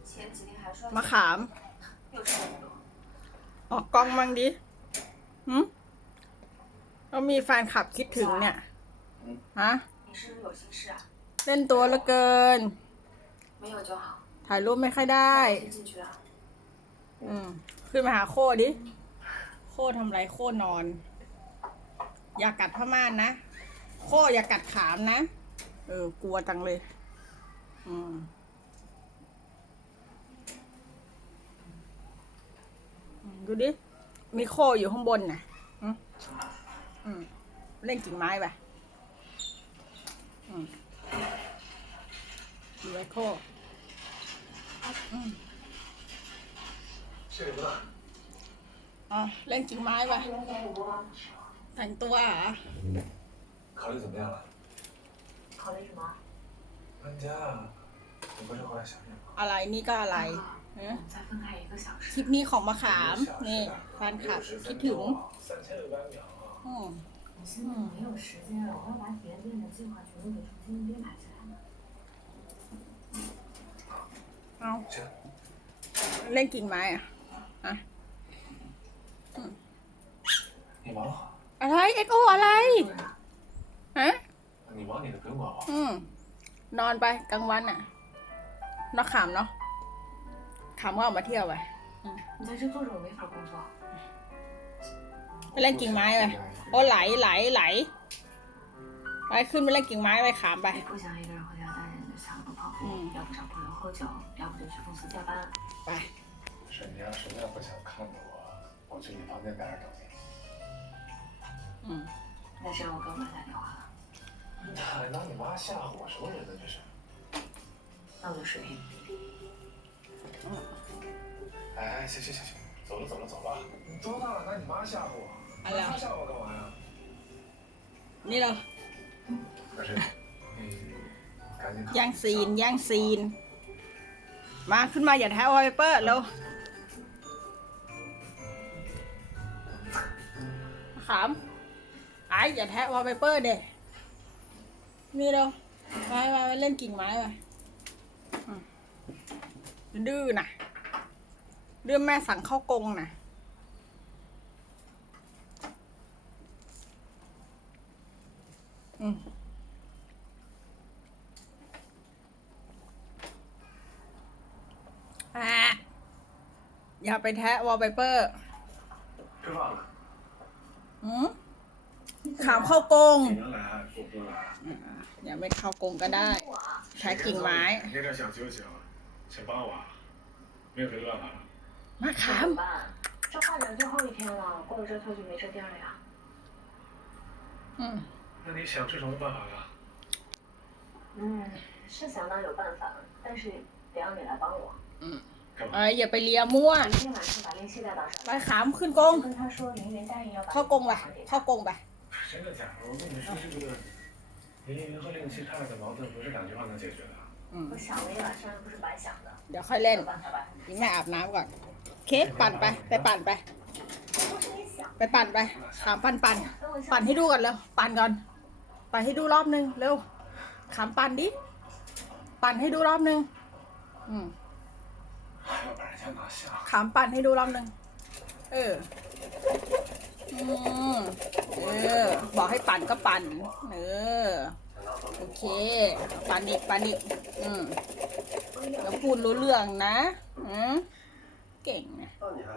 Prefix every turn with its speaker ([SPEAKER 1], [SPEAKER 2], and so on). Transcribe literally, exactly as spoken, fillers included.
[SPEAKER 1] มะขามออกกล้องมั่งดิหืมเรามีแฟนคลับคิดถึงเนี่ยฮะเล่นตัวเหลือเกินถ่ายรูปไม่ค่อยได้อืมขึ้นมาหาโคดิ โคทำไรโคนอน อย่ากัดผ้าม่านนะโคอย่ากัดขามนะเออกลัวจังเลยอืมดูดิมีโคอยู่ข้างบนน่ะอืมอืมเล่นกิ่งไม้ไปอืมดูไอ้โคอืมอ๋อเล่นกิ่งไม้ไปแต่งตัวเหรอ
[SPEAKER 2] 考虑怎么样了？
[SPEAKER 3] 考虑什么？
[SPEAKER 2] 搬家，你不是后来想想吗？
[SPEAKER 1] อะไรนี่ก็อะไร
[SPEAKER 3] 我们再分开一个小时。
[SPEAKER 1] คลิปนี้ของมะขามนี่แฟนคลับคิดถึง
[SPEAKER 2] 三千六百秒啊！
[SPEAKER 1] อืม
[SPEAKER 3] 我现在没有时间，我要把体验店的计划全部给重新编排起来呢。
[SPEAKER 1] เอาเล่นกิ่งไม้อ่ะอะ
[SPEAKER 2] 你忙好，
[SPEAKER 1] อะไรเอ็กโออะไรฮะ
[SPEAKER 2] 你忙你的，不用管我。
[SPEAKER 1] อืมนอนไปกลางวันอ่ะนอกขามเนาะขามก็ออกมาเที่ยวไป
[SPEAKER 3] 你在这坐着，我没法工作。
[SPEAKER 1] ไปเล่นกิ่งไม้ไปโอ้ไหลไหลไหลไปขึ้นไปเล่นกิ่งไม้ไปขามไป
[SPEAKER 3] 你不想一个人回家单人，就下楼跑步，要不找朋友喝酒，要不就去公司加班。
[SPEAKER 1] ไป
[SPEAKER 2] 是你要实在不想看着我，我去你房间待着等你。
[SPEAKER 1] 嗯，
[SPEAKER 3] 那这样我给我妈打电话了。
[SPEAKER 2] 你还拿你妈吓唬我，什么人呢这是？
[SPEAKER 3] 那我就视频。
[SPEAKER 2] 哎，行行行行，走了走了走了。你多大了，拿你妈吓唬我？
[SPEAKER 1] 哎呀
[SPEAKER 2] 拿她吓唬我干嘛呀？
[SPEAKER 1] นี่เรา
[SPEAKER 2] 不是，你赶紧。
[SPEAKER 1] ย่างซีนย่างซีนมาขึ้นมาอย่าแท้วอลเปเปอร์แล้วขามไอ้อย่าแท้วอลเปเปอร์เด้นี่เราไปไปไปเล่นกิ่งไม้ไปอืมดื้อนะดื้อแม่สั่งเข้ากรงนะอืมอ่ะอย่าไปแทะวอลเปเปอร์
[SPEAKER 2] 吃饭了。
[SPEAKER 1] อืมขามเข้ากรง
[SPEAKER 2] 你能来，我不来。
[SPEAKER 1] อย่าไม่เข้ากรงก็ได้ใช้กิ่งไม้
[SPEAKER 2] 你这想酒醒，请帮我，没有别的办法了。
[SPEAKER 1] มาขาม
[SPEAKER 3] 怎么办？这画展最后一天了，过了这课就没这店了呀。
[SPEAKER 1] อืม
[SPEAKER 2] 那你想出什么办法呀？
[SPEAKER 3] 嗯，是想到有办法，但是得让你来帮我。
[SPEAKER 1] อืม
[SPEAKER 2] 干嘛？
[SPEAKER 1] เอ้ยอย่าไปเลียมั่ว
[SPEAKER 3] 明天晚上把令系带到这
[SPEAKER 1] ไป
[SPEAKER 3] 儿，
[SPEAKER 1] ขามขึ้นกรง
[SPEAKER 3] 就跟他说凌云答应要把
[SPEAKER 1] เข้ากรงไปเข้ากรงไป
[SPEAKER 2] 真的假的？我跟你说，这个林云和令七太太的矛盾不是两句话能解决的。
[SPEAKER 1] อืม
[SPEAKER 3] 我想了一晚上，又不是白想的。
[SPEAKER 1] เดี๋ยวค่อยเล่น
[SPEAKER 3] 有办法吧？
[SPEAKER 1] ยิงแม่อาบน้ำก่อนเคกปั่นไปไปปั่นไป
[SPEAKER 3] 我是你想，
[SPEAKER 1] ไปปั่นไปขามปั่นปั่นปั่นให้ดูก่อนเร็วปั่นก่อนปั่นให้ดูรอบนึงเร็วขามปั่นดิปั่นให้ดูรอบนึงอืม
[SPEAKER 2] 还要把人家拿下。
[SPEAKER 1] ขามปั่นให้ดูรอบนึงเอออืมเออบอกให้ปั่นก็ปั่นเออโอเคปั่นอีกปั่นอีกอืมแล้วพูดรู้เรื่องนะอืมเก่งนะ